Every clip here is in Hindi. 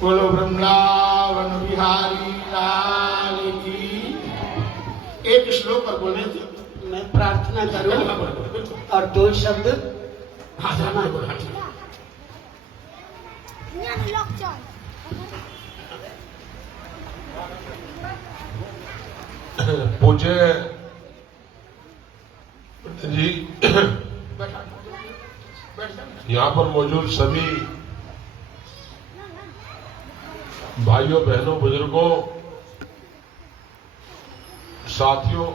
बोलो वृंदावन बिहारी लाल की। एक श्लोक पर बोले थे, मैं प्रार्थना करूं और 2 शब्द पूज्य जी, यहाँ पर मौजूद सभी भाइयों बहनों बुजुर्गों साथियों,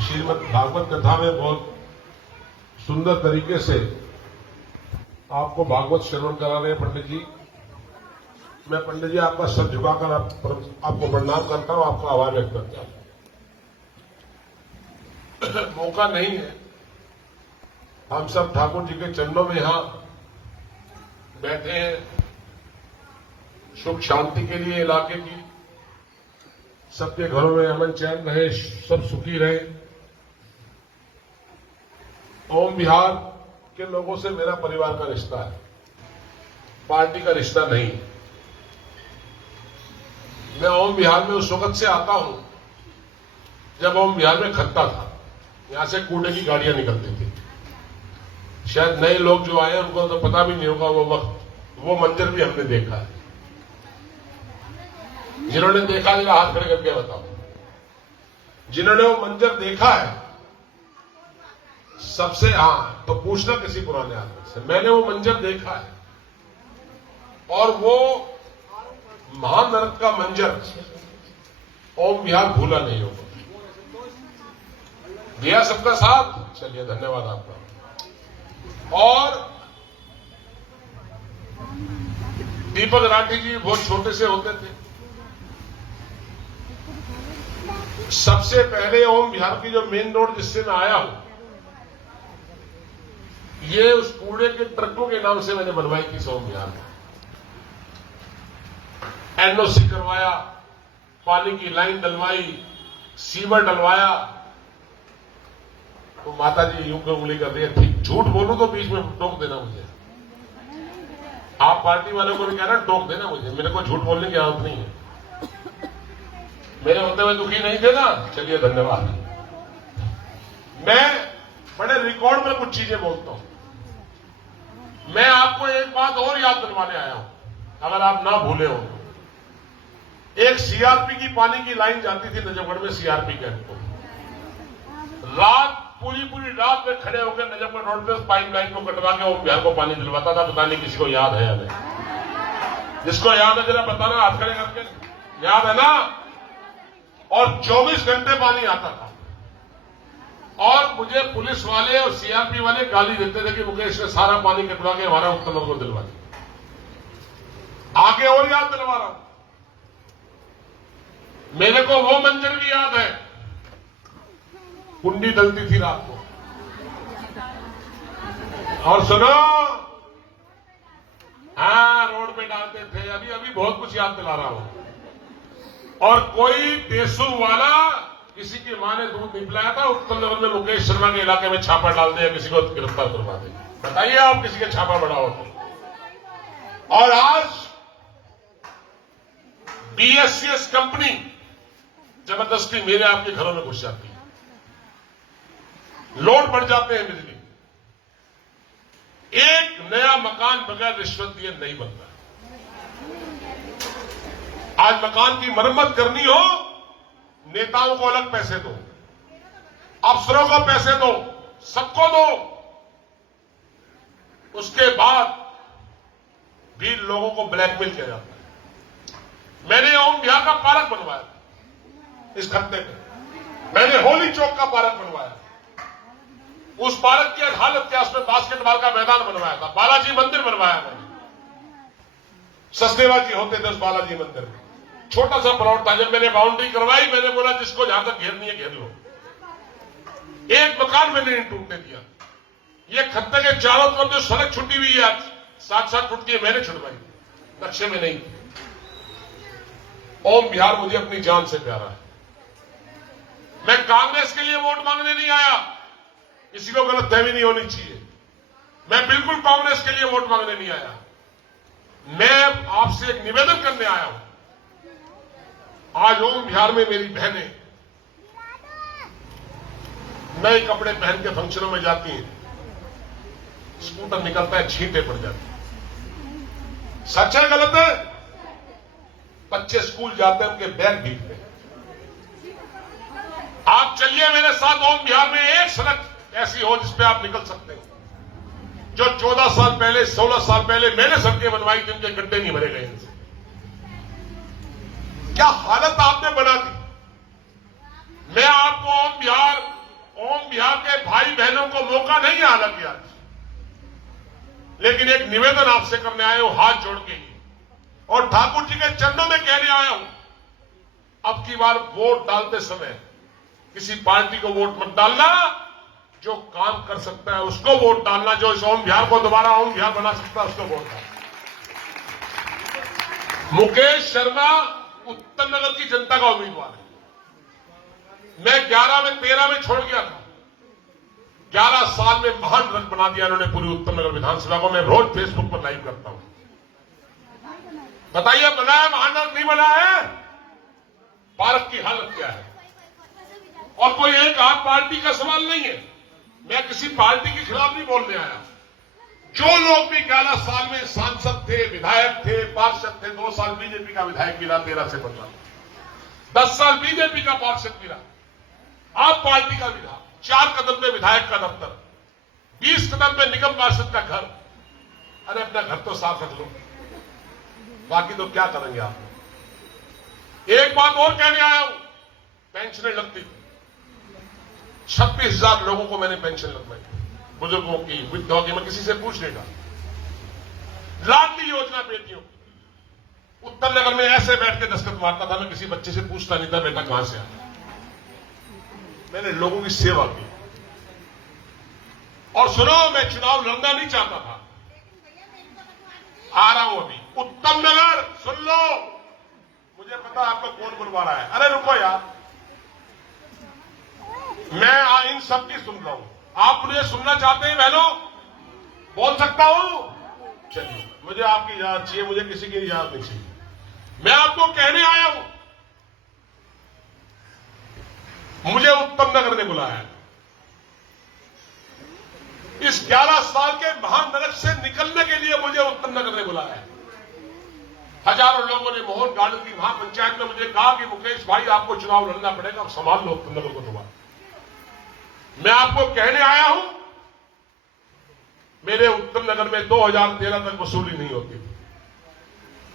श्रीमद् भागवत कथा में बहुत सुंदर तरीके से आपको भागवत श्रवण करा रहे हैं पंडित जी। मैं पंडित जी आपका सर झुकाकर आपको प्रणाम करता हूं, आपका आभार व्यक्त करता हूं। मौका नहीं है, हम सब ठाकुर जी के चरणों में यहां बैठे हैं सुख शांति के लिए, इलाके की सबके घरों में अमन चैन रहे, सब सुखी रहे। ओम बिहार के लोगों से मेरा परिवार का रिश्ता है, पार्टी का रिश्ता नहीं। मैं ओम बिहार में उस वक्त से आता हूं जब ओम बिहार में खत्ता था, यहां से कूड़े की गाड़ियां निकलती थी। शायद नए लोग जो आए उनको तो पता भी नहीं होगा वो वक्त, वो मंजर भी हमने देखा है। जिन्होंने देखा जरा हाथ खड़े करके बताओ, जिन्होंने वो मंजर देखा है सबसे, हाँ तो पूछना किसी पुराने आदमी से। मैंने वो मंजर देखा है और वो महानरक का मंजर ओम बिहार भूला नहीं होगा। दिया सबका साथ, चलिए धन्यवाद आपका। और दीपक राठी जी बहुत छोटे से होते थे, सबसे पहले ओम बिहार की जो मेन रोड जिससे मैं आया हूं, ये उस कूड़े के ट्रकों के नाम से मैंने बनवाई थी ओम बिहार में। एनओसी करवाया, पानी की लाइन डलवाई, सीवर डलवाया। तो माता जी यूं को उंगली कर रही है, ठीक झूठ बोलूं तो बीच में टोक देना मुझे। आप पार्टी वालों को भी कहना टोक देना मुझे, मेरे को झूठ बोलने की आदत नहीं है। मेरे होते हुए दुखी नहीं थे ना, चलिए धन्यवाद। मैं बड़े रिकॉर्ड में कुछ चीजें बोलता हूं। मैं आपको एक बात और याद दिलवाने आया हूं, अगर आप ना भूले हो तो। एक सीआरपी की पानी की लाइन जाती थी नजफगढ़ में, सीआरपी कैंप को। रात पूरी रात में खड़े होकर नजफगढ़ रोड पे पाइप लाइन को कटवा के ओम बिहार को पानी दिलवाता था। पता नहीं किसी को याद है या नहीं? जिसको याद है जरा बताना हाथ खड़े करके, याद है ना? और 24 घंटे पानी आता था। और मुझे पुलिस वाले और सीआरपी वाले गाली देते थे कि मुकेश ने सारा पानी कटवा के हमारा उत्तम को दिलवा दिया। आगे और याद दिलवा रहा हूं, मेरे को वो मंजर भी याद है, कुंडी डलती थी रात को। और सुनो, हाँ रोड पे डालते थे। अभी बहुत कुछ याद दिला रहा हूं। और कोई देसू वाला किसी की मां ने दूध नहीं पिलाया था, उत्तर नगर में मुकेश शर्मा के इलाके में छापा डाल दिया, किसी को गिरफ्तार करवा दे। बताइए आप किसी के छापा बढ़ाओ तो। और आज बीएससीएस कंपनी जबरदस्ती मेरे आपके घरों में घुस जाती है, लोड बढ़ जाते हैं बिजली। एक नया मकान बगैर रिश्वत दिए नहीं बनता। आज मकान की मरम्मत करनी हो, नेताओं को अलग पैसे दो, अफसरों को पैसे दो, सबको दो। उसके बाद भी लोगों को ब्लैकमेल किया जाता है। मैंने ओम बिहार का पार्क बनवाया इस खत्ते में, मैंने होली चौक का पार्क बनवाया, उस पार्क की हालत क्या, उसमें बास्केटबॉल का मैदान बनवाया था, बालाजी मंदिर बनवाया मैंने। सचदेवा जी होते थे उस बालाजी मंदिर में, छोटा सा प्लॉट था। जब मैंने बाउंड्री करवाई, मैंने बोला जिसको जहां तक घेरनी है घेर लो। एक मकान मैंने नहीं टूटने दिया। ये खत्ते के चारों तरफ जो सड़क छुटी हुई है, साथ साथ टूटती है, मैंने छुटवाई, नक्शे में नहीं। ओम बिहार मुझे अपनी जान से प्यारा है। मैं कांग्रेस के लिए वोट मांगने नहीं आया, किसी को गलतफहमी नहीं होनी चाहिए। मैं बिल्कुल कांग्रेस के लिए वोट मांगने नहीं आया। मैं आपसे एक निवेदन करने आया हूं। आज ओम बिहार में मेरी बहनें नए कपड़े पहन के फंक्शनों में जाती हैं, स्कूटर निकलता है, छींटे पड़ जाती हैं। सच है गलत है? बच्चे स्कूल जाते हैं, उनके बैग भीगते हैं। आप चलिए मेरे साथ, ओम बिहार में एक सड़क ऐसी हो जिस पे आप निकल सकते हो। जो 14 साल पहले, 16 साल पहले मैंने सड़कें बनवाई थी, उनके गड्ढे नहीं भरे गए इनसे। क्या हालत आपने बना दी। मैं आपको ओम बिहार के भाई बहनों को मौका नहीं है हालांकि आज, लेकिन एक निवेदन आपसे करने आए हूं हाथ जोड़ के, और ठाकुर जी के चरणों में कहने आया हूं, अब की बार वोट डालते समय किसी पार्टी को वोट मत डालना, जो काम कर सकता है उसको वोट डालना, जो इस ओम बिहार को दोबारा ओम बिहार बना सकता है उसको वोट डालना। मुकेश शर्मा उत्तर नगर की जनता का उम्मीदवार है। मैं 13 में छोड़ गया था। 11 साल में महान रथ बना दिया इन्होंने पूरी उत्तर नगर विधानसभा को। मैं रोज फेसबुक पर लाइव करता हूं। बताइए, बना है महान रथ, नहीं बना है? पार्क की हालत क्या है? और कोई एक आध पार्टी का सवाल नहीं है। मैं किसी पार्टी के खिलाफ नहीं बोलने आया। जो लोग भी 11 साल में सांसद थे, विधायक थे, पार्षद थे, 2 साल बीजेपी का विधायक मिला 13 से 15, 10 साल बीजेपी का पार्षद मिला, आप पार्टी का विधायक, 4 कदम पे विधायक का दफ्तर, 20 कदम पे निगम पार्षद का घर। अरे अपना घर तो साफ रख लो, बाकी तो क्या करेंगे आप। एक बात और कहने आया हूं, पेंशनें लगती थी, 26,000 लोगों को मैंने पेंशन लगवाई, बुजुर्गों की, वृद्धों की, मैं किसी से पूछ लेगा। लाडली योजना बेटियों, उत्तर नगर में ऐसे बैठ के दस्तखत मारता था, मैं किसी बच्चे से पूछता नहीं था बेटा कहां से आया। मैंने लोगों की सेवा की। और सुनो, मैं चुनाव लड़ना नहीं चाहता था, आ रहा हूं अभी। उत्तम नगर सुन लो, मुझे पता आपको कौन बुलवा रहा है। अरे रुको यार, मैं इन सब की सुन रहा हूं। आप मुझे सुनना चाहते हैं बहनों? बोल सकता हूं? चलिए, मुझे आपकी इजाजत चाहिए, मुझे किसी की इजाजत नहीं चाहिए। मैं आपको कहने आया हूं, मुझे उत्तम नगर ने बुलाया। इस 11 साल के महानगर से निकलने के लिए मुझे उत्तम नगर ने बुलाया। हजारों लोगों ने मोहन गार्डन की महापंचायत में मुझे कहा कि मुकेश भाई आपको चुनाव लड़ना पड़ेगा, अब संभाल लो उत्तम नगर को दोबारा। मैं आपको कहने आया हूं, मेरे उत्तम नगर में 2013 तक वसूली नहीं होती थी।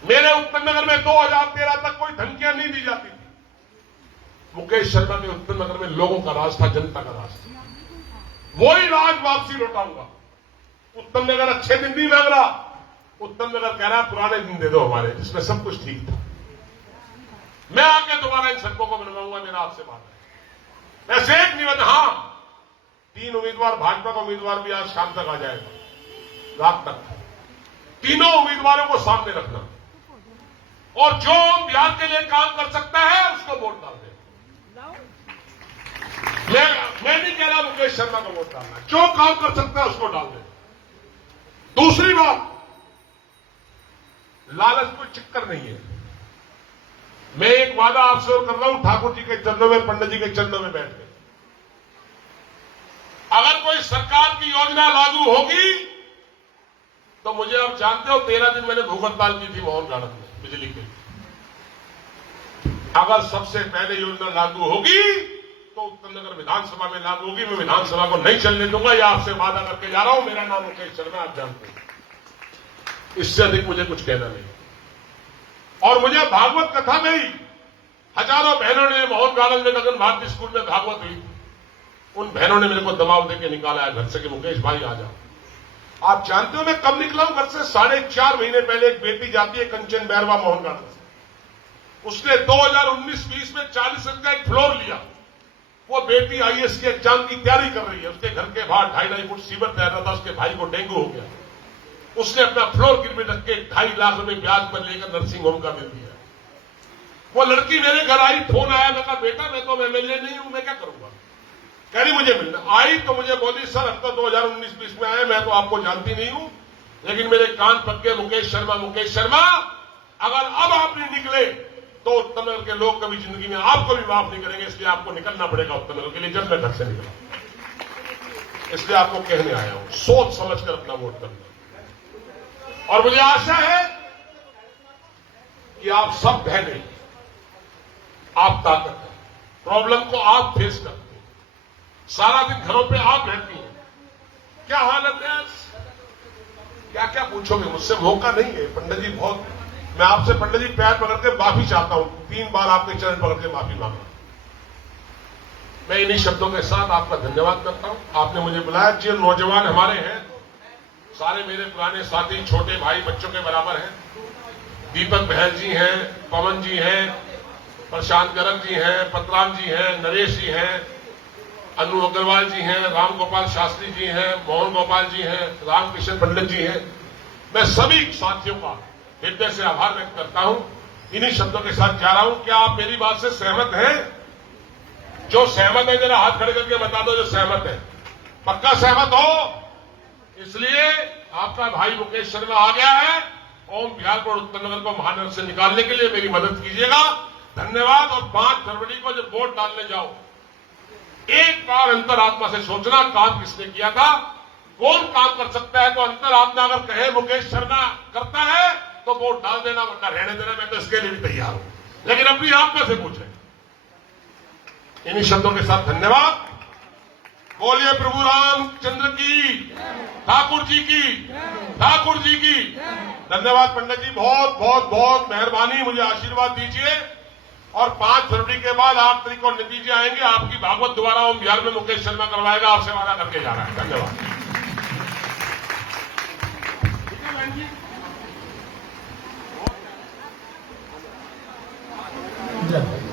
मेरे उत्तम नगर में 2013 तक कोई धमकियां नहीं दी जाती थी। मुकेश शर्मा के उत्तम नगर में लोगों का राज था, जनता का राज था। वही राज वापसी लौटाऊंगा। उत्तम नगर अच्छे दिन नहीं मांग रहा, उत्तम नगर कह रहा है पुराने दिन दे दो हमारे, जिसमें सब कुछ ठीक था। मैं आके दोबारा इन सड़कों को बनवाऊंगा, मेरा आपसे बात है। वैसे एक निवेदन, हां, 3 उम्मीदवार, भाजपा का उम्मीदवार भी आज शाम तक आ जाएगा, रात तक। तीनों उम्मीदवारों को सामने रखना, और जो बिहार के लिए काम कर सकता है उसको वोट डाल दे। मैं नहीं कह रहा मुकेश शर्मा को वोट डालना, जो काम कर सकता है उसको डाल दे। दूसरी बात, लालच कोई चक्कर नहीं है। मैं एक वादा आपसे और कर रहा हूं, ठाकुर जी के चरणों में, पंडित जी के चरणों में बैठ के, अगर कोई सरकार की योजना लागू होगी तो मुझे आप जानते हो 13 दिन मैंने भूख हड़ताल की थी मोहन गार्डन में बिजली के। अगर सबसे पहले योजना लागू होगी तो उत्तर नगर विधानसभा में लागू होगी। मैं विधानसभा को नहीं चलने दूंगा, यह आपसे वादा करके जा रहा हूं। मेरा नाम मुकेश शर्मा, आप जानते हैं। इससे अधिक मुझे कुछ कहना नहीं। और मुझे भागवत कथा में ही हजारों बहनों ने मोहन गार्डन में गगन भारती स्कूल में भागवत हुई, उन बहनों ने मेरे को दबाव देकर निकाला है घर से कि मुकेश भाई आ जाओ। आप जानते हो मैं कब निकला हूं घर से? 4.5 महीने पहले एक बेटी जाती है कंचन बैरवा मोहन गार्डन से। उसने 2019-20 में 40 रन का एक फ्लोर लिया। वो बेटी आईएएस के एग्जाम की तैयारी कर रही है। उसके घर के बाहर 2.5 फुट सीवर तैर रहा था। उसके भाई को डेंगू हो गया। उसने अपना फ्लोर गिरवी रख के 2.5 लाख रुपए ब्याज पर लेकर नर्सिंग होम का दे दिया। वो लड़की मेरे घर आई, फोन आया, मैं कहा बेटा मैं तो एमएलए नहीं हूं, मैं क्या करूंगा। कह रही मुझे मिलना। आई तो मुझे बोली सर अब तो 2019-20 में आए, मैं तो आपको जानती नहीं हूं, लेकिन मेरे कान पक गए मुकेश शर्मा, अगर अब आप नहीं निकले तो उत्तर नगर के लोग कभी जिंदगी में आपको भी माफ नहीं करेंगे, इसलिए आपको निकलना पड़ेगा उत्तर नगर के लिए। जब मैं घर से निकला, इसलिए आपको कहने आया हूं, सोच समझ कर अपना वोट करना। और मुझे आशा है कि आप सब बहनें, आप ताकत है, प्रॉब्लम को आप फेस करते हैं, सारा दिन घरों पे आप रहती हैं, क्या हालत है आज, क्या क्या पूछोगे मुझसे, मौका नहीं है। पंडित जी बहुत, मैं आपसे पंडित जी पैर पकड़ के माफी चाहता हूं, 3 बार आपके चरण पकड़ के माफी मांगा। मैं इन्हीं शब्दों के साथ आपका धन्यवाद करता हूं। आपने मुझे बुलाया। जो नौजवान हमारे हैं सारे मेरे पुराने साथी, छोटे भाई बच्चों के बराबर हैं। दीपक बहल जी हैं, पवन जी हैं, प्रशांत गर्ग जी हैं, पतराम जी हैं, नरेश जी हैं, अनु अग्रवाल जी हैं, राम गोपाल शास्त्री जी हैं, मोहन गोपाल जी हैं, रामकृष्ण पंडित जी हैं। मैं सभी साथियों का हृदय से आभार व्यक्त करता हूं। इन्हीं शब्दों के साथ जा रहा हूं। क्या आप मेरी बात से सहमत हैं? जो सहमत है जरा हाथ खड़े करके बता दो, जो सहमत है। पक्का सहमत हो? इसलिए आपका भाई मुकेश शर्मा आ गया है। ओम बिहारपुर उत्तर नगर को महानगर से निकालने के लिए मेरी मदद कीजिएगा। धन्यवाद। और 5 फरवरी को जब वोट डालने जाओ, एक बार अंतरात्मा से सोचना काम किसने किया था, कौन काम कर सकता है। तो अंतरात्मा अगर कहे मुकेश शर्मा करता है तो वोट डाल देना, वरना रहने देना। मैं तो इसके लिए भी तैयार हूं, लेकिन अपनी आत्मा से पूछे। इन्हीं शब्दों के साथ धन्यवाद। बोलिए प्रभु रामचंद्र की, ठाकुर जी की, ठाकुर जी की। धन्यवाद पंडित जी, बहुत बहुत बहुत मेहरबानी। मुझे आशीर्वाद दीजिए। और 5 फरवरी के बाद 8 तारीख को नतीजे आएंगे। आपकी भागवत दोबारा ओम बिहार में मुकेश शर्मा करवाएगा, आपसे वादा करके जा रहा है। धन्यवाद। जय